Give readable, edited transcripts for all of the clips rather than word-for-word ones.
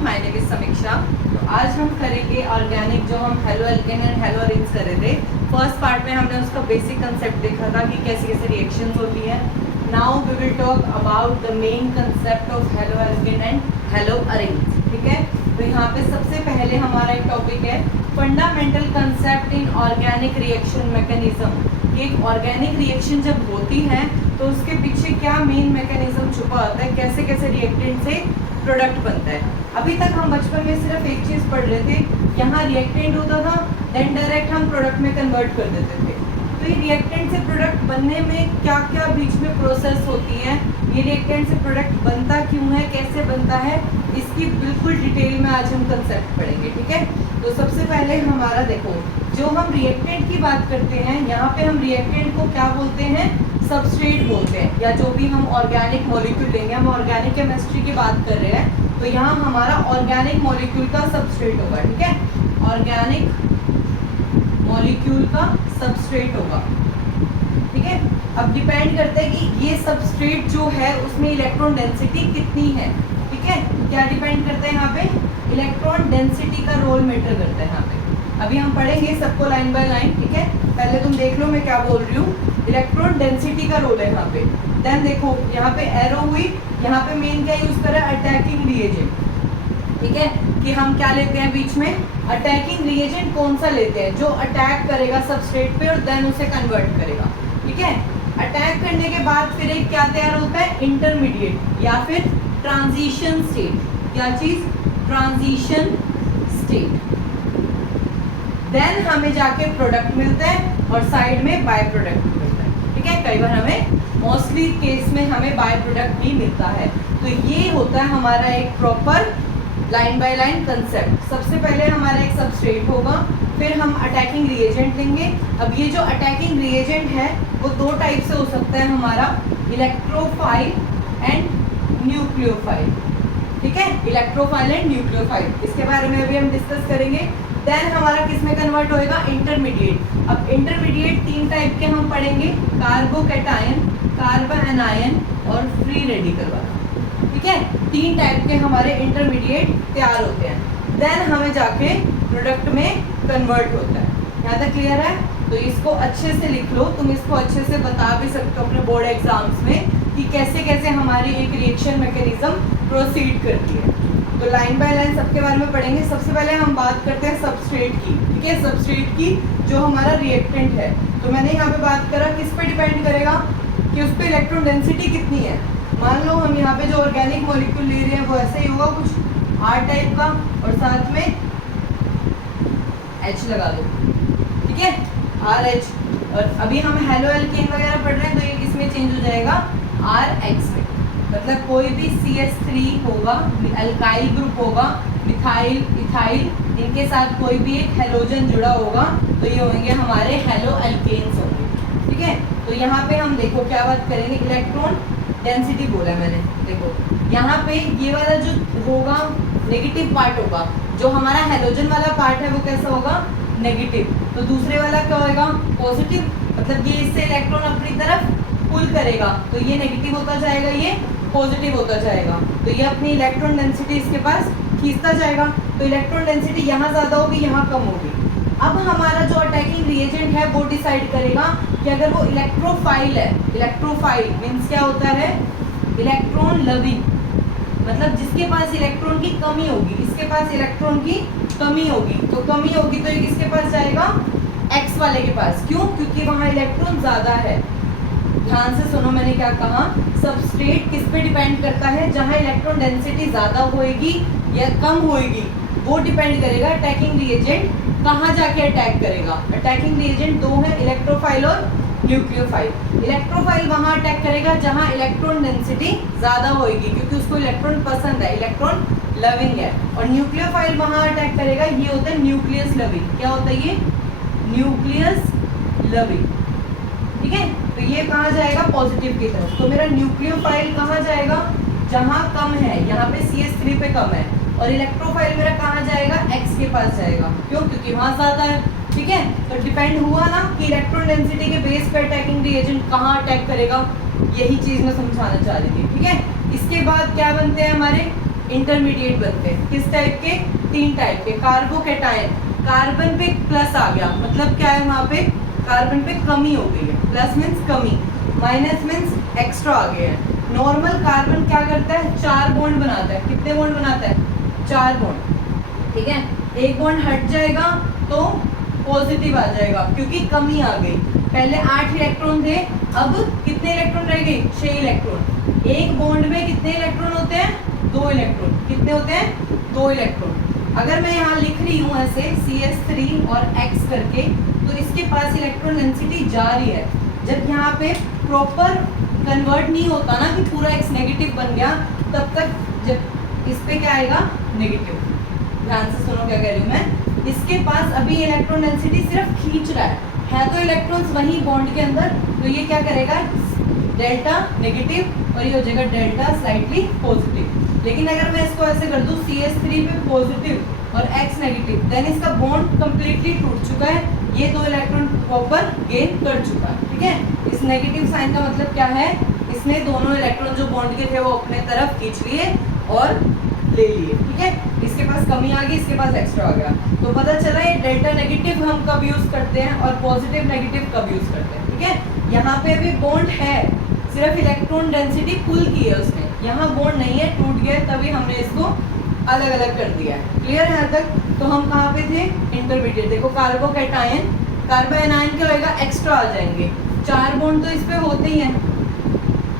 My name is समीक्षा। तो आज हम करेंगे ऑर्गेनिक, जो हम hello alkane and halo arrange कर रहे थे। फर्स्ट पार्ट में हमने उसका बेसिक कंसेप्ट देखा था कि कैसे कैसे रिएक्शंस होती हैं। Now we will talk about the main concept of halo alkane and halo arene. ठीक है, तो यहाँ पे सबसे पहले हमारा एक टॉपिक है fundamental concept in organic reaction mechanism. एक ऑर्गेनिक रिएक्शन जब होती है तो उसके पीछे क्या मेन मैकेनिज्म छुपा होता है, कैसे कैसे रिएक्टेंट से प्रोडक्ट बनता है। अभी तक हम बचपन में सिर्फ एक चीज़ पढ़ रहे थे, यहाँ रिएक्टेंट होता था, देन डायरेक्ट हम प्रोडक्ट में कन्वर्ट कर देते थे। तो ये रिएक्टेंट से प्रोडक्ट बनने में क्या क्या बीच में प्रोसेस होती है, ये रिएक्टेंट से प्रोडक्ट बनता क्यों है, कैसे बनता है, इसकी बिल्कुल डिटेल में आज हम कंसेप्ट पढ़ेंगे। ठीक है, तो सबसे पहले हमारा देखो, जो हम रिएक्टेंट की बात करते हैं, यहाँ पे हम रिएक्टेंट को क्या बोलते हैं, सबस्ट्रेट बोलते हैं। या जो भी हम ऑर्गेनिक मॉलिक्यूल लेंगे, हम ऑर्गेनिक केमिस्ट्री की बात कर रहे हैं, तो यहाँ हमारा ऑर्गेनिक मॉलिक्यूल का सबस्ट्रेट होगा। ठीक है, ऑर्गेनिक मॉलिक्यूल का सबस्ट्रेट होगा। ठीक है, अब डिपेंड करता है कि ये सबस्ट्रेट जो है उसमें इलेक्ट्रॉन डेंसिटी कितनी है। ठीक है, क्या डिपेंड करता है यहाँ पे, इलेक्ट्रॉन डेंसिटी का रोल मैटर करता है यहाँ पे। अभी हम पढ़ेंगे सबको लाइन बाय लाइन। ठीक है, पहले तुम देख लो मैं क्या बोल रही हूँ। इलेक्ट्रॉन डेंसिटी का रोल है यहाँ पे। देन देखो यहाँ पे एरो हुई, यहाँ पे मेन क्या यूज कर रहा है, अटैकिंग रिएजेंट। ठीक है, कि हम क्या लेते हैं बीच में, अटैकिंग रिएजेंट कौन सा लेते हैं, जो अटैक करेगा सबस्ट्रेट पे और देन उसे कन्वर्ट करेगा। ठीक है, अटैक करने के बाद फिर एक क्या तैयार होता है, इंटरमीडिएट या फिर ट्रांजिशन स्टेट। क्या चीज, ट्रांजिशन स्टेट। देन हमें जाके प्रोडक्ट मिलता है और साइड में बाय प्रोडक्ट मिलता है। ठीक है, कई बार हमें मोस्टली केस में हमें बाय प्रोडक्ट भी मिलता है। तो ये होता है हमारा एक proper line by line concept. सबसे पहले हमारा एक सबस्ट्रेट होगा, फिर हम अटैकिंग रिएजेंट लेंगे। अब ये जो अटैकिंग रिएजेंट है वो दो टाइप से हो सकता है हमारा, इलेक्ट्रोफाइल एंड न्यूक्लियोफाइल। ठीक है, इलेक्ट्रोफाइल एंड न्यूक्लियोफाइल, इसके बारे में अभी हम डिस्कस करेंगे। देन हमारा किस में कन्वर्ट होएगा, इंटरमीडिएट। अब इंटरमीडिएट तीन टाइप के हम पढ़ेंगे, कार्बोकैटायन, कार्बोएनायन और फ्री रेडिकल वाला। ठीक है, तीन टाइप के हमारे इंटरमीडिएट तैयार होते हैं। देन हमें जाके प्रोडक्ट में कन्वर्ट होता है। यहाँ तक क्लियर है? तो इसको अच्छे से लिख लो, तुम इसको अच्छे से बता भी सकते हो अपने बोर्ड एग्जाम्स में कि कैसे कैसे हमारी एक रिएक्शन मैकेनिज्म प्रोसीड करती है। तो लाइन बाय लाइन सबके बारे में पढ़ेंगे। सबसे पहले हम बात करते हैं सबस्ट्रेट की। ठीक है, सबस्ट्रेट की जो हमारा रिएक्टेंट है, तो मैंने यहाँ पे बात करा, किस पे डिपेंड करेगा कि उस पर इलेक्ट्रॉन डेंसिटी कितनी है। मान लो हम यहाँ पे जो ऑर्गेनिक मॉलिक्यूल ले रहे हैं वो ऐसे ही होगा, कुछ आर टाइप का, और साथ में H लगा दो। ठीक है, RH। और अभी हम हेलो एल्केन वगैरह पढ़ रहे हैं, तो ये किसमें चेंज हो जाएगा, RH में। मतलब कोई भी CH3 होगा, अल्काइल ग्रुप होगा, मिथाइल, इथाइल, इनके साथ कोई भी एक हेलोजन जुड़ा होगा, तो ये होंगे हमारे हेलो एल्केन्स होंगे। ठीक है, तो यहाँ पे हम देखो क्या बात करेंगे, इलेक्ट्रॉन डेंसिटी बोला मैंने। देखो यहाँ पे ये वाला जो होगा नेगेटिव पार्ट होगा, जो हमारा हेलोजन वाला पार्ट है वो कैसा होगा, नेगेटिव। तो दूसरे वाला क्या होगा, पॉजिटिव। मतलब ये इससे इलेक्ट्रॉन अपनी तरफ पुल करेगा, तो ये नेगेटिव होता जाएगा, ये पॉजिटिव होता जाएगा। तो ये अपनी इलेक्ट्रॉन डेंसिटी इसके पास खींचता जाएगा। तो इलेक्ट्रॉन डेंसिटी यहाँ ज़्यादा होगी, यहाँ कम होगी। अब हमारा जो अटैकिंग रिएजेंट है वो डिसाइड करेगा कि अगर वो इलेक्ट्रोफाइल है, इलेक्ट्रोफाइल मीन्स क्या होता है, इलेक्ट्रॉन लविंग, मतलब जिसके पास इलेक्ट्रॉन की कमी होगी, इसके पास इलेक्ट्रॉन की कमी होगी, तो कमी होगी तो ये किसके पास जाएगा, एक्स वाले के पास। क्यों, क्योंकि वहाँ इलेक्ट्रॉन ज़्यादा है। ध्यान से सुनो मैंने क्या कहा, सबस्ट्रेट किस पे डिपेंड करता है, जहाँ इलेक्ट्रॉन डेंसिटी ज़्यादा होएगी या कम होएगी वो डिपेंड करेगा अटैकिंग रिएजेंट कहाँ जाके अटैक करेगा। अटैकिंग रिएजेंट दो है, इलेक्ट्रोफाइल और न्यूक्लियोफाइल। इलेक्ट्रोफाइल वहाँ अटैक करेगा जहाँ इलेक्ट्रॉन डेंसिटी ज़्यादा होएगी, क्योंकि उसको इलेक्ट्रॉन पसंद है, इलेक्ट्रॉन लविंग है। और न्यूक्लियोफाइल वहाँ अटैक करेगा, ये होता है न्यूक्लियस लविंग। क्या होता है ये, न्यूक्लियस लविंग। ठीक है, तो ये कहाँ जाएगा, पॉजिटिव की तरफ। तो मेरा न्यूक्लियोफाइल कहाँ जाएगा, जहाँ कम है, यहाँ पे CH3 पे कम है। और इलेक्ट्रोफाइल मेरा कहाँ जाएगा, X के पास जाएगा। क्यों, क्योंकि वहाँ ज़्यादा है। ठीक है, तो डिपेंड हुआ ना कि इलेक्ट्रॉन डेंसिटी के बेस पे अटैकिंग रिएजेंट कहाँ अटैक करेगा, यही चीज़ मैं समझाना चाह रही थी। ठीक है, इसके बाद क्या बनते हैं हमारे इंटरमीडिएट बनते हैं। किस टाइप के? 3 टाइप के। कार्बोकैटायन, कार्बन पे प्लस आ गया, मतलब क्या है वहाँ पे? कार्बन पे कमी हो गई है। प्लस मीन्स कमी, माइनस मीन्स एक्स्ट्रा आ गया है। नॉर्मल कार्बन क्या करता है? 4 बॉन्ड बनाता है। कितने बॉन्ड बनाता है? 4 बॉन्ड। ठीक है, एक बॉन्ड हट जाएगा तो पॉजिटिव आ जाएगा क्योंकि कमी आ गई। पहले 8 इलेक्ट्रॉन थे, अब कितने इलेक्ट्रॉन रह गए? 6 इलेक्ट्रॉन। एक बॉन्ड में कितने इलेक्ट्रॉन होते हैं? 2 इलेक्ट्रॉन। कितने होते हैं? 2 इलेक्ट्रॉन। अगर मैं यहाँ लिख रही हूँ ऐसे CS3 और X करके, तो इसके पास इलेक्ट्रॉन डेंसिटी जा रही है। जब यहाँ पे प्रॉपर कन्वर्ट नहीं होता ना कि पूरा X नेगेटिव बन गया, तब तक जब इस पे क्या आएगा? नेगेटिव। ध्यान से सुनो क्या कह रही हूँ मैं। इसके पास अभी इलेक्ट्रॉन डेंसिटी सिर्फ खींच रहा है तो इलेक्ट्रॉन्स वही बॉन्ड के अंदर, तो ये क्या करेगा? डेल्टा नेगेटिव और ये हो जाएगा डेल्टा स्लाइटली पॉजिटिव। लेकिन अगर मैं इसको ऐसे कर दूं CS3 पे पॉजिटिव और X नेगेटिव, देन इसका बॉन्ड कंप्लीटली टूट चुका है, ये 2 इलेक्ट्रॉन प्रॉपर गेन कर चुका है। ठीक है, इस नेगेटिव साइन का मतलब क्या है? इसने दोनों इलेक्ट्रॉन जो बॉन्ड के थे वो अपने तरफ खींच लिए और ले लिए। ठीक है, इसके पास कमी आ गई, इसके पास एक्स्ट्रा आ गया। तो पता चला ये डेल्टा नेगेटिव हम कब यूज करते हैं और पॉजिटिव नेगेटिव कब यूज करते हैं। ठीक है, यहाँ पे अभी बॉन्ड है, सिर्फ इलेक्ट्रॉन डेंसिटी पुल की है उसने, यहाँ बॉन्ड नहीं है, टूट गया, तभी हमने इसको अलग अलग कर दिया है। क्लियर है यहाँ तक? तो हम कहाँ पे थे? इंटरमीडिएट। देखो कार्बोकैटायन, कार्बोएनायन क्या होएगा? एक्स्ट्रा आ जाएंगे। 4 बॉन्ड तो इस पे होते ही हैं,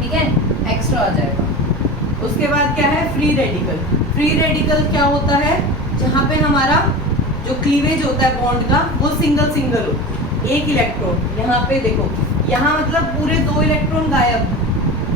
ठीक है, एक्स्ट्रा आ जाएगा। उसके बाद क्या है? Free radical. फ्री रेडिकल क्या होता है? जहाँ पे हमारा जो क्लीवेज होता है बॉन्ड का वो सिंगल सिंगल हो, एक इलेक्ट्रॉन। यहाँ पे देखो, यहाँ मतलब पूरे 2 इलेक्ट्रॉन गायब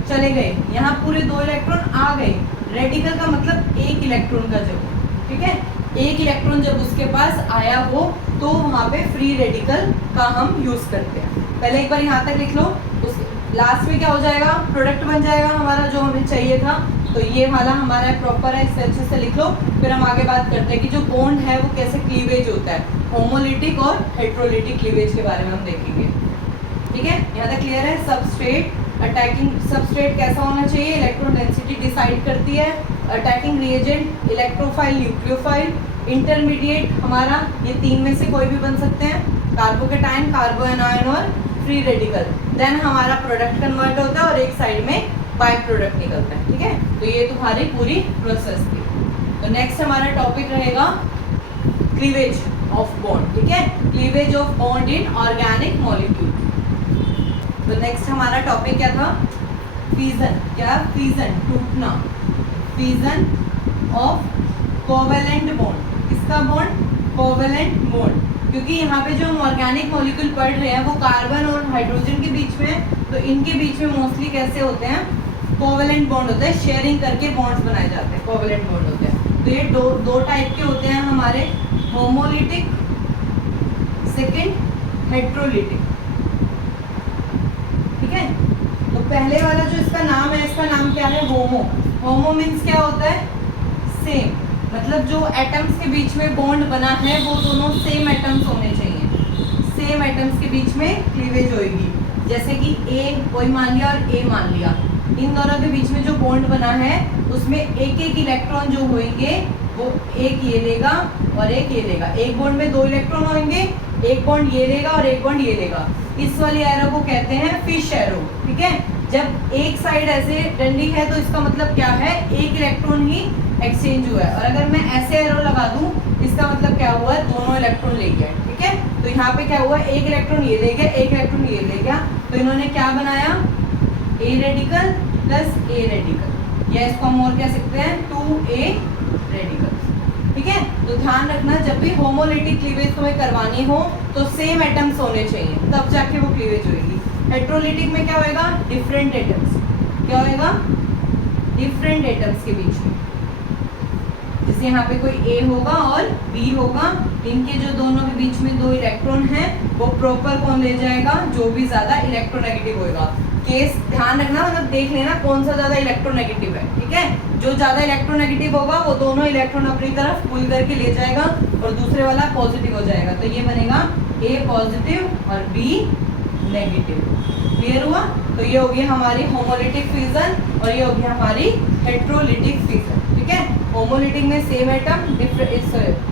चले गए, यहाँ पूरे 2 इलेक्ट्रॉन आ गए। रेडिकल का मतलब एक इलेक्ट्रॉन का जब, ठीक है, एक इलेक्ट्रॉन जब उसके पास आया हो तो वहाँ पे फ्री रेडिकल का हम यूज करते हैं। पहले एक बार यहाँ तक लिख लो, उस लास्ट में क्या हो जाएगा? प्रोडक्ट बन जाएगा हमारा जो हमें चाहिए था। तो ये वाला हमारा प्रॉपर है, इसे अच्छे से लिख लो। फिर हम आगे बात करते हैं कि जो बॉन्ड है वो कैसे क्लीवेज होता है, होमोलिटिक और हेट्रोलिटिक क्लीवेज के बारे में हम देखेंगे। ठीक है, यहाँ तक क्लियर है? सबस्ट्रेट अटैकिंग, सबस्ट्रेट कैसा होना चाहिए? इलेक्ट्रॉन डेंसिटी डिसाइड करती है। Attacking reagent, electrophile, nucleophile. Intermediate हमारा ये 3 में से कोई भी बन सकते हैं, कार्बोकैटायन, कार्बोएनायन और फ्री रेडिकल। देन हमारा प्रोडक्ट कन्वर्ट होता है और एक साइड में बाय प्रोडक्ट निकलता है। ठीक है, तो ये तुम्हारी पूरी प्रोसेस थी। तो नेक्स्ट हमारा टॉपिक रहेगा क्लीवेज ऑफ बॉन्ड। ठीक है, cleavage of bond in organic molecule. तो नेक्स्ट हमारा टॉपिक क्या था? फ्यूजन। क्या? फ्यूजन, टूटना। Fusion of covalent bond. किसका बॉन्ड? Covalent bond. क्योंकि यहाँ पे जो हम ऑर्गेनिक मॉलिक्यूल पढ़ रहे हैं वो कार्बन और हाइड्रोजन के बीच में, तो इनके बीच में मोस्टली कैसे होते हैं? कोवेलेंट बॉन्ड होते हैं, शेयरिंग करके बॉन्ड्स बनाए जाते हैं, कोवेलेंट बॉन्ड होते हैं। तो ये दो टाइप के होते हैं हमारे, होमोलिटिक, सेकंड हेट्रोलिटिक। ठीक है, तो पहले वाला जो इसका नाम है, इसका नाम क्या है? होमो। होमो मीन्स क्या होता है? सेम, मतलब जो एटम्स के बीच में बॉन्ड बना है वो दोनों सेम एटम्स होने चाहिए। सेम एटम्स के बीच में क्लीवेज होगी। जैसे कि A कोई मान लिया और A मान लिया, इन दोनों के बीच में जो बॉन्ड बना है उसमें एक एक इलेक्ट्रॉन जो होंगे वो एक ये लेगा और एक ये लेगा। एक बॉन्ड में 2 इलेक्ट्रॉन होंगे, एक बॉन्ड ये लेगा और एक बॉन्ड ये लेगा। इस वाली एरो को कहते हैं फिश एरो। ठीक है, जब एक साइड ऐसे डंडी है तो इसका मतलब क्या है? एक इलेक्ट्रॉन ही एक्सचेंज हुआ है। और अगर मैं ऐसे एरो लगा दूं, इसका मतलब क्या हुआ? दोनों इलेक्ट्रॉन ले गए। ठीक है, तो यहाँ पे क्या हुआ? एक इलेक्ट्रॉन ये ले गया, एक इलेक्ट्रॉन ये ले गया, तो इन्होंने क्या बनाया? A radical plus A radical, या इसको हम और कह सकते हैं 2A रेडिकल। ठीक है, तो ध्यान रखना जब भी होमोलिटिक क्लीवेज तुम्हें करवानी हो तो सेम एटम्स होने चाहिए, तब जाके वो क्लीवेज होगी। हेट्रोलिटिक में क्या होएगा? Different atoms. क्या होएगा? डिफरेंट एटम्स के बीच में, जैसे यहाँ पे कोई A होगा और B होगा, इनके जो दोनों के बीच में 2 इलेक्ट्रॉन हैं वो प्रॉपर कौन ले जाएगा? जो भी ज्यादा इलेक्ट्रोनेगेटिव होएगा। केस ध्यान रखना, मतलब देख लेना कौन सा ज्यादा इलेक्ट्रोनेगेटिव है। ठीक है, जो ज्यादा इलेक्ट्रोनेगेटिव होगा वो दोनों इलेक्ट्रॉन अपनी तरफ पुल करके ले जाएगा और दूसरे वाला पॉजिटिव हो जाएगा। तो ये बनेगा A पॉजिटिव और B नेगेटिव। क्लियर हुआ? तो ये होगी हमारी होमोलिटिक फ्यूजन और ये होगी हमारी हेट्रोलिटिक फ्यूजन। ठीक है, होमोलिटिक में सेम एटम,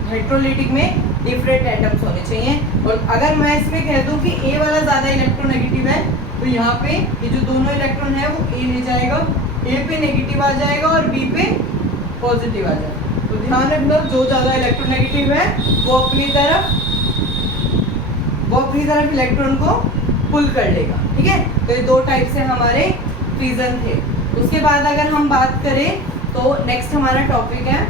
हेट्रोलिटिक में डिफरेंट एटम्स होने चाहिए। और अगर मैं इसमें कह दूं कि ए वाला ज़्यादा इलेक्ट्रोनेगेटिव है तो यहाँ पे ये जो दोनों इलेक्ट्रॉन है वो ए ले जाएगा, ए पे नेगेटिव आ जाएगा और बी पे पॉजिटिव आ जाएगा। तो ध्यान रखना जो ज़्यादा इलेक्ट्रोनेगेटिव है वो अपनी तरफ इलेक्ट्रॉन को पुल कर लेगा, ठीक है। तो ये दो टाइप से हमारे फ्यूजन थे। उसके बाद अगर हम बात करें तो नेक्स्ट हमारा टॉपिक है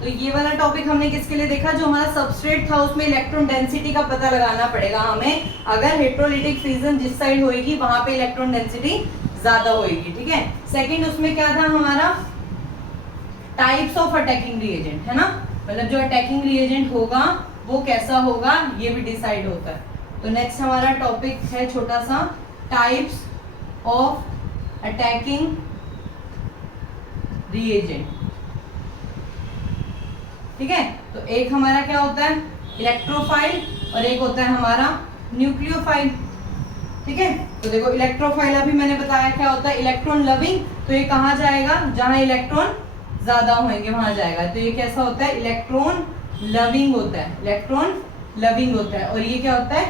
तो ये वाला टॉपिक हमने किसके लिए देखा, जो हमारा सबस्ट्रेट था उसमें इलेक्ट्रॉन डेंसिटी का पता लगाना पड़ेगा हमें। अगर हेट्रोलिटिक फ्यूजन जिस साइड होएगी वहां पे इलेक्ट्रॉन डेंसिटी ज्यादा होएगी, ठीक है। सेकंड उसमें क्या था हमारा, टाइप्स ऑफ अटैकिंग रिएजेंट, है ना, मतलब जो अटैकिंग रिएजेंट होगा वो कैसा होगा ये भी डिसाइड होता है। तो नेक्स्ट हमारा टॉपिक है छोटा सा, टाइप्स ऑफ अटैकिंग रिएजेंट, ठीक है। तो एक हमारा क्या होता है इलेक्ट्रोफाइल और एक होता है हमारा न्यूक्लियोफाइल, ठीक है। तो देखो इलेक्ट्रोफाइल अभी मैंने बताया क्या होता है, इलेक्ट्रॉन लविंग, तो ये कहाँ जाएगा, जहां इलेक्ट्रॉन ज्यादा होंगे वहां जाएगा। तो ये कैसा होता है इलेक्ट्रॉन लविंग होता है, इलेक्ट्रॉन लविंग होता है। और ये क्या होता है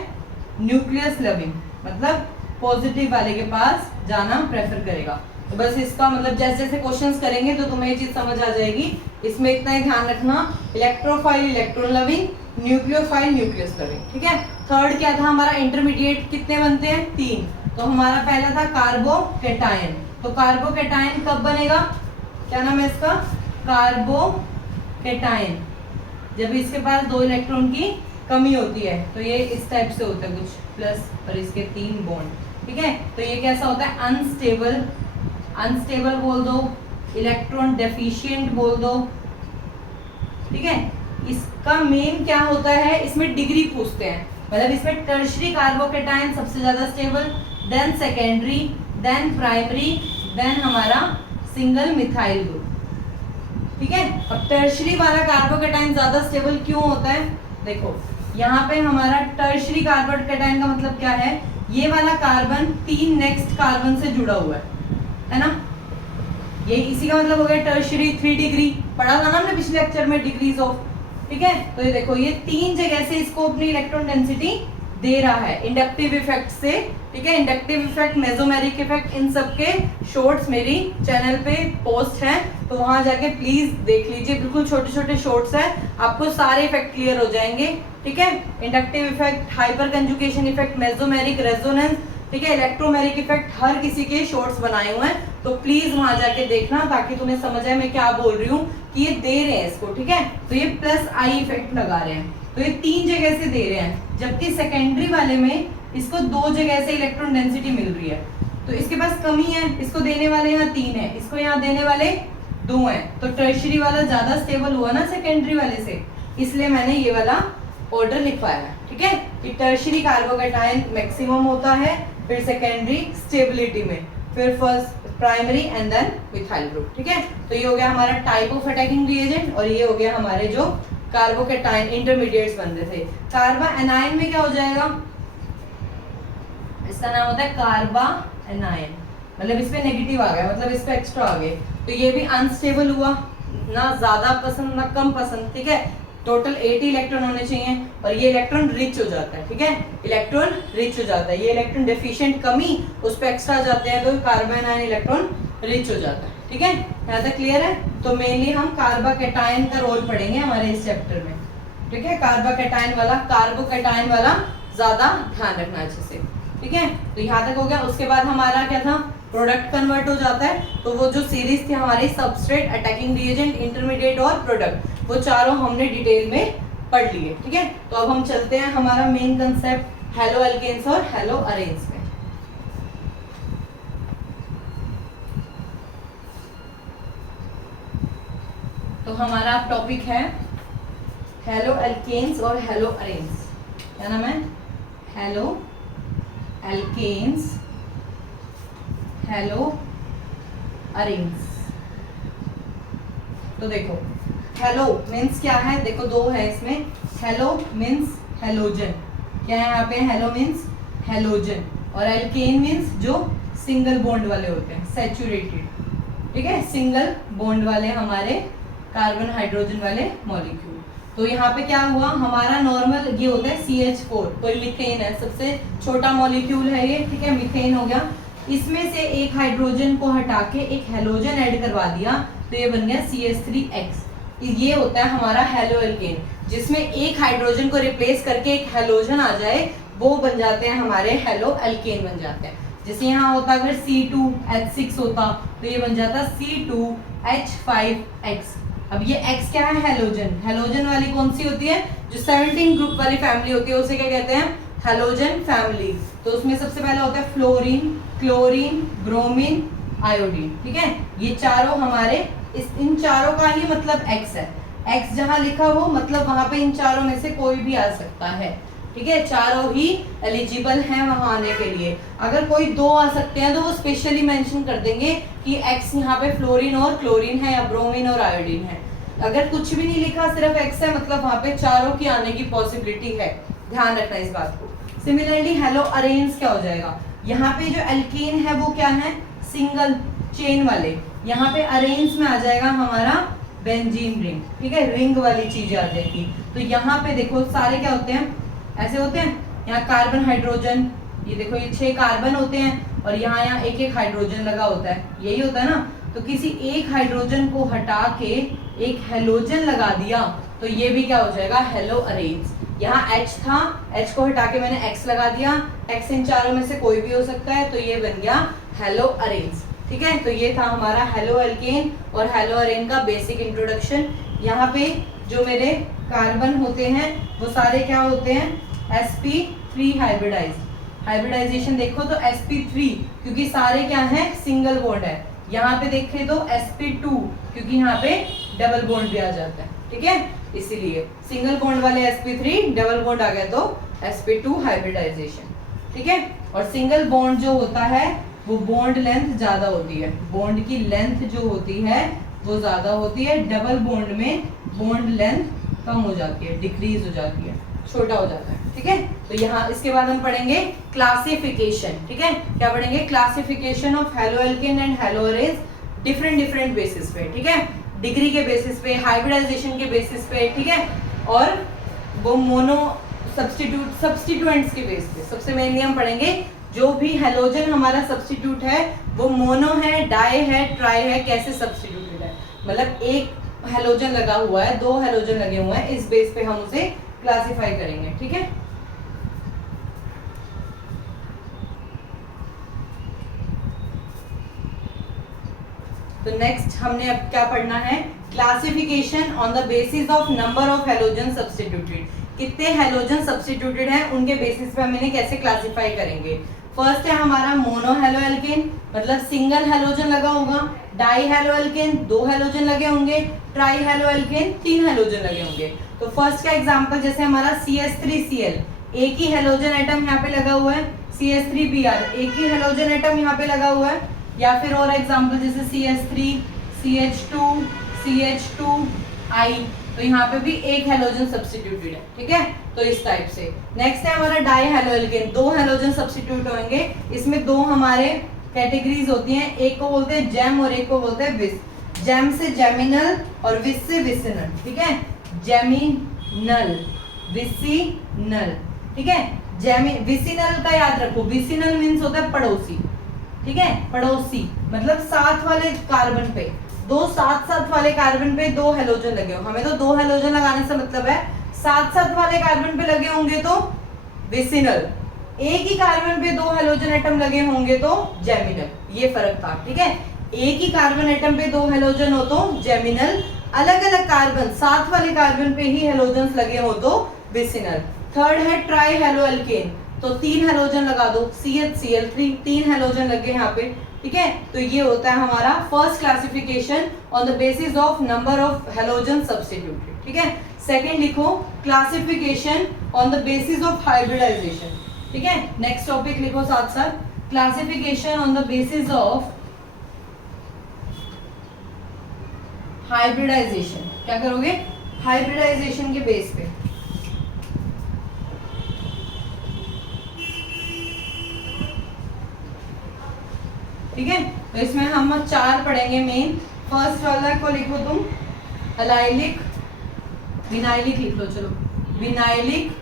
न्यूक्लियस लविंग, मतलब पॉजिटिव वाले के पास जाना प्रेफर करेगा। तो बस इसका मतलब जैसे जैसे क्वेश्चंस करेंगे तो तुम्हें ये चीज समझ आ जाएगी। इसमें इतना ही ध्यान रखना, electrophile electron loving, nucleophile nucleus loving, ठीक है। थर्ड क्या था हमारा, इंटरमीडिएट कितने बनते हैं 3। तो हमारा पहला था कार्बोकेटायन। तो कार्बोकेटायन कब बनेगा, क्या नाम है इसका, कार्बोकेटायन, जब इसके पास 2 इलेक्ट्रॉन की कमी होती है। तो ये इस टाइप से होता है कुछ प्लस और इसके 3 बॉन्ड, ठीक है। तो ये कैसा होता है अनस्टेबल, अनस्टेबल बोल दो, इलेक्ट्रॉन डेफिशिएंट बोल दो, ठीक है। इसका मेन क्या होता है, इसमें डिग्री पूछते हैं, मतलब इसमें टर्शरी कार्बोकेटायन सबसे ज्यादा stable, then secondary, then primary, then हमारा सिंगल मिथाइल ग्रुप, ठीक है। और टर्शरी वाला कार्बोकेटायन ज्यादा स्टेबल क्यों होता है, देखो यहाँ पे हमारा टर्शरी कार्बोकेटायन का मतलब क्या है, ये वाला कार्बन 3 नेक्स्ट कार्बन से जुड़ा हुआ है ना, ये इसी का मतलब हो गया टर्शरी। 3 डिग्री पढ़ा था ना हमने पिछले लेक्चर में, डिग्रीज ऑफ, ठीक है। तो ये देखो ये 3 जगह से इसको अपनी इलेक्ट्रॉन डेंसिटी दे रहा है इंडक्टिव इफेक्ट से, ठीक है। इंडक्टिव इफेक्ट, मेसोमेरिक इफेक्ट, इन सब के शॉर्ट्स मेरी चैनल पे पोस्ट हैं, तो वहां जाके प्लीज देख लीजिए, बिल्कुल छोटे छोटे शॉर्ट्स हैं, आपको सारे इफेक्ट क्लियर हो जाएंगे, ठीक है। Inductive effect, hyper conjugation effect, mesomeric, resonance, ठीक है, इलेक्ट्रोमेरिक इफेक्ट, हर किसी के शॉर्ट्स बनाए हुए हैं, तो प्लीज वहां जाके देखना ताकि तुम्हें समझ आए मैं क्या बोल रही हूँ कि ये दे रहे हैं इसको, ठीक है। तो ये प्लस आई इफेक्ट लगा रहे हैं, तो ये 3 जगह से दे रहे हैं, जबकि सेकेंडरी वाले में इसको 2 जगह से इलेक्ट्रॉन डेंसिटी मिल रही है। तो इसके पास कमी है, इसको देने वाले यहाँ 3 है, इसको यहाँ देने वाले 2 हैं, तो टर्शरी वाला ज्यादा स्टेबल हुआ ना सेकेंडरी वाले से, इसलिए मैंने ये वाला ऑर्डर लिखवाया है, ठीक है। कि टर्शरी कार्बोकेटायन मैक्सिमम होता है, फिर सेकेंडरी स्टेबिलिटी में, फिर first primary and then methyl group, ठीक है। तो ये हो गया हमारा टाइप ऑफ अटैकिंग रिएजेंट, और ये हो गया हमारे जो कार्बोकेटायन इंटरमीडिएट्स बन रहे थे। कार्बा एनायन में क्या हो जाएगा, इसका नाम होता है कार्बा एनायन, मतलब इस पे नेगेटिव आ गया, मतलब इस पे एक्स्ट्रा आ गए, तो ये भी अनस्टेबल हुआ, ना ज्यादा पसंद ना कम पसंद, ठीक है। टोटल 80 इलेक्ट्रॉन होने चाहिए, और ये इलेक्ट्रॉन रिच हो जाता है, ठीक है, इलेक्ट्रॉन रिच हो जाता है। ये इलेक्ट्रॉन डेफिशिएंट कमी उस पे एक्स्ट्रा आ जाते हैं, तो कार्बन आयन इलेक्ट्रॉन रिच हो जाता है, ठीक है। यहाँ तक क्लियर है। तो मेनली हम कार्बोकेटायन का रोल पढ़ेंगे हमारे इस चैप्टर में, ठीक है। कार्बोकेटायन वाला ज्यादा ध्यान रखना अच्छे से, ठीक है। तो यहाँ तक हो गया। उसके बाद हमारा क्या था, प्रोडक्ट कन्वर्ट हो जाता है, तो वो जो सीरीज थी हमारी सबस्ट्रेट, अटैकिंग रिएजेंट, इंटरमीडिएट और प्रोडक्ट, वो चारों हमने डिटेल में पढ़ लिए, ठीक है। तो अब हम चलते हैं हमारा मेन कंसेप्ट हेलो एल्केन्स और हेलो अरेन्स में। तो हमारा टॉपिक है हेलो एल्केन्स और हेलो अरेन्स। क्या नाम है, हेलो एल्केन्स, हेलो अरेन्स। तो देखो हेलो मीन्स क्या है, देखो 2 है इसमें, हेलो मीन्स हेलोजन। क्या है यहाँ पे, हेलो मीन्स हेलोजन, और एल्केन मीन्स जो सिंगल बॉन्ड वाले होते हैं, सैचुरेटेड, ठीक है, सिंगल बॉन्ड वाले हमारे कार्बन हाइड्रोजन वाले मॉलिक्यूल। तो यहाँ पे क्या हुआ, हमारा नॉर्मल ये होता है CH4, तो मीथेन है, सबसे छोटा मॉलिक्यूल है ये, ठीक है, मीथेन हो गया। इसमें से एक हाइड्रोजन को हटा के एक हेलोजन ऐड करवा दिया, तो ये बन गया CH3X। ये होता है हमारा हेलो एल्केन, जिसमें एक हाइड्रोजन को रिप्लेस करके एक हेलोजन आ जाए, वो बन जाते हैं हमारे हेलो एल्केन बन जाते हैं। जैसे यहाँ होता अगर C2H6 होता तो ये बन जाता C2H5X। अब ये X क्या है, हेलोजन। हेलोजन वाली कौन सी होती है, जो 17 ग्रुप वाली फैमिली होती है, उसे क्या कहते हैं, हेलोजन फैमिली। तो उसमें सबसे पहले होता है फ्लोरीन, क्लोरीन, ब्रोमीन, आयोडीन, ठीक है। ये चारों हमारे इन चारों का ही मतलब X है। X जहां लिखा हो मतलब वहां पे इन चारों में से कोई भी आ सकता है, ठीक है, चारों ही एलिजिबल हैं वहां आने के लिए। अगर कोई दो आ सकते हैं तो वो स्पेशली मेंशन कर देंगे कि X यहाँ पे फ्लोरीन और क्लोरीन है या ब्रोमीन और आयोडीन है। अगर कुछ भी नहीं लिखा, सिर्फ X है, मतलब वहां पे चारों की आने की पॉसिबिलिटी है, ध्यान रखना इस बात को। सिमिलरली हेलो अरेन्स क्या हो जाएगा, यहाँ पे जो एल्कीन है वो क्या है, सिंगल चेन वाले, यहाँ पे अरेन्स में आ जाएगा हमारा बेंजीन रिंग, ठीक है, रिंग वाली चीज आ जाएगी। तो यहाँ पे देखो सारे क्या होते हैं, ऐसे होते हैं, यहाँ कार्बन हाइड्रोजन, ये देखो ये 6 कार्बन होते हैं और यहाँ यहाँ एक एक हाइड्रोजन लगा होता है, यही होता है ना। तो किसी एक हाइड्रोजन को हटा के एक हेलोजन लगा दिया तो ये भी क्या हो जाएगा, हेलो अरेन्स। यहाँ H था, H को हटा के मैंने X लगा दिया, X इन चारों में से कोई भी हो सकता है, तो ये बन गया हेलो अरेन्स, ठीक है। तो ये था हमारा हेलो एल्केन और हेलो अरेन का बेसिक इंट्रोडक्शन। यहाँ पे जो मेरे कार्बन होते हैं वो सारे क्या होते हैं, sp3 हाइब्रिडाइजेशन देखो तो sp3 क्योंकि सारे क्या हैं, सिंगल बॉन्ड है। यहाँ पे देखें तो sp2 क्योंकि यहाँ पे डबल बॉन्ड भी आ जाता है, ठीक है, इसीलिए सिंगल बॉन्ड वाले sp3, डबल बॉन्ड आ गया तो sp2 हाइब्रिडाइजेशन, ठीक है। और सिंगल बॉन्ड जो होता है वो बॉन्ड लेंथ ज्यादा होती है, बॉन्ड की लेंथ जो होती है वो ज्यादा होती है। डबल बॉन्ड में बॉन्ड लेंथ कम हो जाती है, डिक्रीज हो जाती है, छोटा हो जाता है, ठीक है। तो यहाँ इसके बाद हम पढ़ेंगे क्लासिफिकेशन, ठीक है। क्या पढ़ेंगे, classification of halo alkane and hello arenes different basis पे, ठीक है, डिग्री के बेसिस पे, हाइब्रिडाइजेशन के बेसिस पे, ठीक है, और वो मोनो सब्स्टिट्यूएंट्स के बेस पे। सबसे मेनली हम पढ़ेंगे जो भी हेलोजन हमारा सब्स्टिट्यूट है वो मोनो है, डाई है, ट्राई है, कैसे सब्स्टिट्यूटेड है, मतलब एक हेलोजन लगा हुआ है, 2 हेलोजन लगे हुए हैं, इस बेस पे हम उसे क्लासिफाई करेंगे, ठीक है। तो नेक्स्ट हमने अब क्या पढ़ना है, classification on the basis of number of halogen substituted. कितने हेलोजन सब्स्टिट्यूटेड हैं उनके बेसिस पे हम इन्हें कैसे क्लासिफाई करेंगे। फर्स्ट है हमारा मोनो हेलो एल्केन, मतलब सिंगल हेलोजन लगा होगा। डाई हेलो एल्केन 2 हेलोजन लगे होंगे। ट्राई हेलो एल्केन 3 हेलोजन लगे होंगे। तो फर्स्ट का एग्जांपल जैसे हमारा CH3Cl, एक ही हेलोजन एटम यहाँ पे लगा हुआ है। CH3Br, एक ही हेलोजन एटम यहाँ पे लगा हुआ है। या फिर और एग्जांपल जैसे CH3, CH2, CH2I, तो यहाँ पे भी एक हेलोजन सब्स्टिट्यूटेड है, ठीक है। तो इस टाइप से। नेक्स्ट है हमारा die halo alkane, 2 halogen substitute होंगे। इसमें 2 हमारे कैटेगरीज होती हैं, एक को बोलते हैं जेम और एक को बोलते हैं विस। जेम से जेमिनल और विस से विसिनल, ठीक है। जेमिनल, विसिनल, ठीक है। विसिनल का याद रखो, विसिनल मीन्स होता है पड़ोसी, ठीक है, पड़ोसी मतलब साथ वाले कार्बन पे, 2 साथ वाले कार्बन पे 2 हेलोजन लगे हो। हमें तो 2 हेलोजन लगाने से मतलब है, साथ वाले कार्बन पे लगे होंगे तो विसिनल, एक ही कार्बन पे 2 हेलोजन एटम लगे होंगे तो जेमिनल। ये फर्क था, ठीक है। एक ही कार्बन एटम पे 2 हेलोजन हो तो जेमिनल, अलग अलग कार्बन साथ वाले कार्बन पे ही हेलोजन लगे हो तो विसिनल। थर्ड है ट्राई हेलो एल्केन, तो 3 हेलोजन लगा दो, CHCl3, 3 हेलोजन लगे यहाँ पे, ठीक है। तो ये होता है हमारा first classification on the basis of number of halogen substituted, ठीक है। सेकंड लिखो classification on the basis of hybridisation, ठीक है। नेक्स्ट टॉपिक लिखो साथ साथ, classification on the basis of hybridisation. क्या करोगे, हाइब्रिडाइजेशन के बेस पे। ठीक है। तो इसमें हम 4 पढ़ेंगे मेन। फर्स्ट वाला को लिखो तुम अलाइलिक, विनाइलिक लिख लो, चलो विनाइलिक।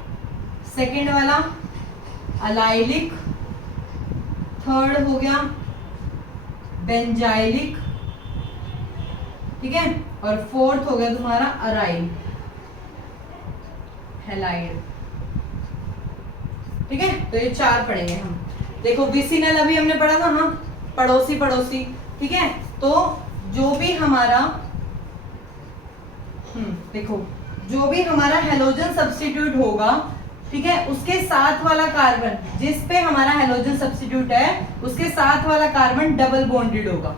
सेकंड वाला अलाइलिक, थर्ड हो गया बेंजाइलिक, ठीक है, और फोर्थ हो गया तुम्हारा अराइल, हैलाइड, ठीक है। तो ये 4 पढ़ेंगे हम। देखो विसिनल अभी हमने पढ़ा था, हाँ, पड़ोसी पड़ोसी, ठीक है। तो जो भी हमारा देखो जो भी हमारा हेलोजन सब्स्टिट्यूट होगा, ठीक है, उसके साथ वाला कार्बन, जिस पे हमारा हेलोजन सब्स्टिट्यूट है उसके साथ वाला कार्बन डबल बॉन्डेड होगा,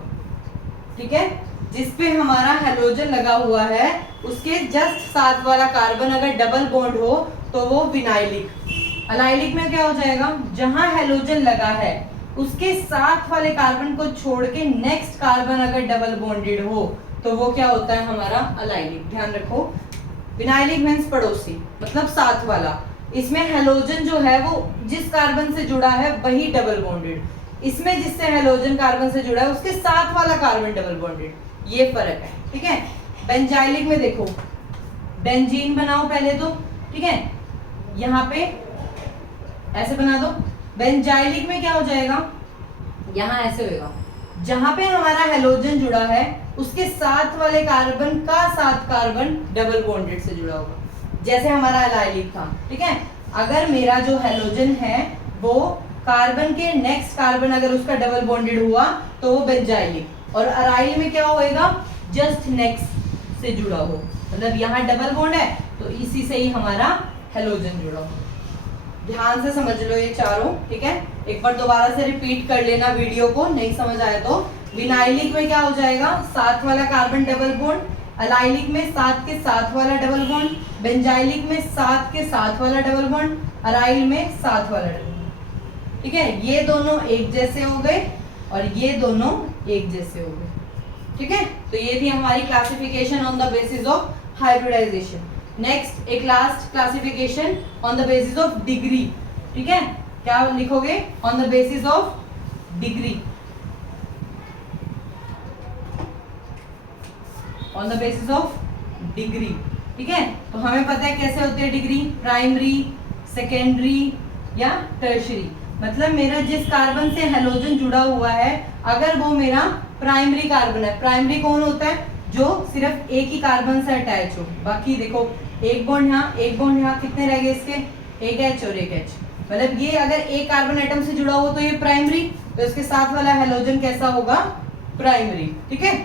ठीक है। जिस पे हमारा हेलोजन लगा हुआ है उसके जस्ट साथ वाला कार्बन अगर डबल बॉन्ड हो तो वो विनाइलिक। अलाइलिक में क्या हो जाएगा, जहां हेलोजन लगा है उसके साथ वाले कार्बन को छोड़ के नेक्स्ट कार्बन अगर डबल बॉन्डेड हो तो वो क्या होता है हमारा अलाइलिक। ध्यान रखो, विनाइलिक मींस पड़ोसी, मतलब साथ वाला। इसमें हेलोजन जो है वो जिस कार्बन से जुड़ा है वही डबल बॉन्डेड, इसमें जिससे हेलोजन कार्बन से जुड़ा है उसके साथ वाला कार्बन डबल बॉन्डेड, ये फर्क है, ठीक है। बेंजाइलिक में देखो बेंजीन बनाओ पहले तो, ठीक है, यहाँ पे ऐसे बना दो। बेंजाइलिक में क्या हो जाएगा, यहाँ ऐसे होगा, जहां पे हमारा हेलोजन जुड़ा है उसके साथ वाले कार्बन का साथ कार्बन डबल बॉन्डेड से जुड़ा होगा, जैसे हमारा अलाइलिक था, ठीक है। अगर मेरा जो हेलोजन है वो कार्बन के नेक्स्ट कार्बन अगर उसका डबल बॉन्डेड हुआ तो वो बेंजाइलिक, और अराइल में क्या होएगा, जस्ट नेक्स्ट से जुड़ा हो, मतलब यहाँ डबल बॉन्ड है तो इसी से ही हमारा हेलोजन जुड़ा हो। ध्यान से समझ लो ये चारों, ठीक है। एक बार दोबारा से रिपीट कर लेना वीडियो को, नहीं समझ आया तो। विनाइलिक में क्या हो जाएगा, साथ वाला कार्बन डबल बॉन्ड, अलाइलिक में साथ के साथ वाला डबल बॉन्ड, बेंजाइलिक में साथ के साथ वाला डबल बॉन्ड, अराइल में साथ वाला डबल बॉन्ड, ठीक है। ये दोनों एक जैसे हो गए और ये दोनों एक जैसे हो गए, ठीक है। तो ये थी हमारी classification on the basis of hybridisation. Next एक last classification on the basis of degree, ठीक है। क्या लिखोगे, on the basis of degree, on the basis of degree, ठीक है। तो हमें पता है कैसे होती है डिग्री, प्राइमरी, सेकेंडरी या टर्शियरी। मतलब मेरा जिस कार्बन से हेलोजन जुड़ा हुआ है अगर वो मेरा प्राइमरी कार्बन है, प्राइमरी कौन होता है, जो सिर्फ एक ही कार्बन से अटैच हो, बाकी देखो एक बॉन्ड यहाँ एक बॉन्ड यहाँ, कितने रह गए इसके, एक एच और एक एच, मतलब ये अगर एक कार्बन एटम से जुड़ा हो तो ये प्राइमरी, तो इसके साथ वाला हेलोजन कैसा होगा, प्राइमरी, ठीक है।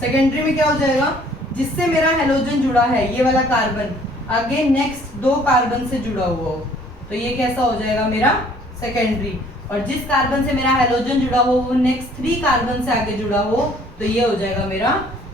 सेकेंडरी में क्या हो जाएगा, जिससे मेरा हेलोजन जुड़ा है ये वाला कार्बन आगे नेक्स्ट 2 कार्बन से जुड़ा हुआ हो तो ये कैसा हो जाएगा मेरा सेकेंडरी, और जिस कार्बन से मेरा हेलोजन जुड़ा हो वो नेक्स्ट 3 कार्बन से आगे जुड़ा हो तो ये हो जाएगा मेरा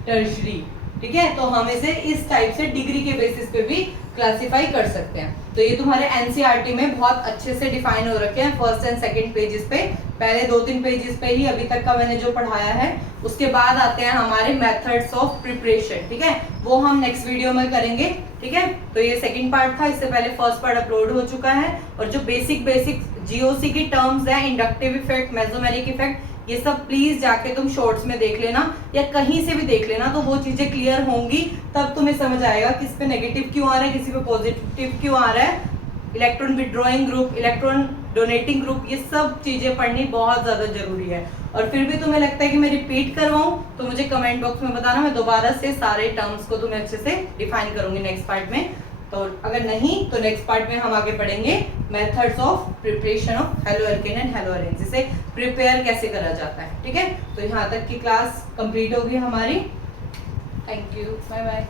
टर्शियरी, ठीक है। तो हम इसे इस टाइप से डिग्री के बेसिस पे भी क्लासिफाई कर सकते हैं। तो ये तुम्हारे एनसीईआरटी में बहुत अच्छे से डिफाइन हो रखे हैं फर्स्ट एंड सेकंड पेजेस पे, पहले 2-3 पेजेस पे ही अभी तक का मैंने जो पढ़ाया है। उसके बाद आते हैं हमारे मेथड्स ऑफ प्रिपरेशन, ठीक है, वो हम नेक्स्ट वीडियो में करेंगे, ठीक है। तो ये सेकंड पार्ट था, इससे पहले फर्स्ट पार्ट अपलोड हो चुका है, और जो बेसिक जीओसी की टर्म्स है, इंडक्टिव इफेक्ट, मेसोमेरिक इफेक्ट, ये सब प्लीज जाके तुम शॉर्ट्स में देख लेना या कहीं से भी देख लेना, तो वो चीजें क्लियर होंगी, तब तुम्हें समझ आएगा किस पे नेगेटिव क्यों आ रहा है, किसी पे पॉजिटिव क्यों आ रहा है, electron withdrawing group, electron donating group, ये सब चीजें पढ़नी बहुत ज्यादा जरूरी है। और फिर भी तुम्हें लगता है कि मैं रिपीट करवाऊं तो मुझे कमेंट बॉक्स में बताना, मैं दोबारा से सारे टर्म्स को तुम्हें अच्छे से डिफाइन करूंगी नेक्स्ट पार्ट में। तो अगर नहीं तो नेक्स्ट पार्ट में हम आगे पढ़ेंगे methods of preparation of haloalkane and haloarene, जिसे प्रिपेयर कैसे करा जाता है, ठीक है। तो यहाँ तक की क्लास कंप्लीट होगी हमारी। Thank you, bye bye.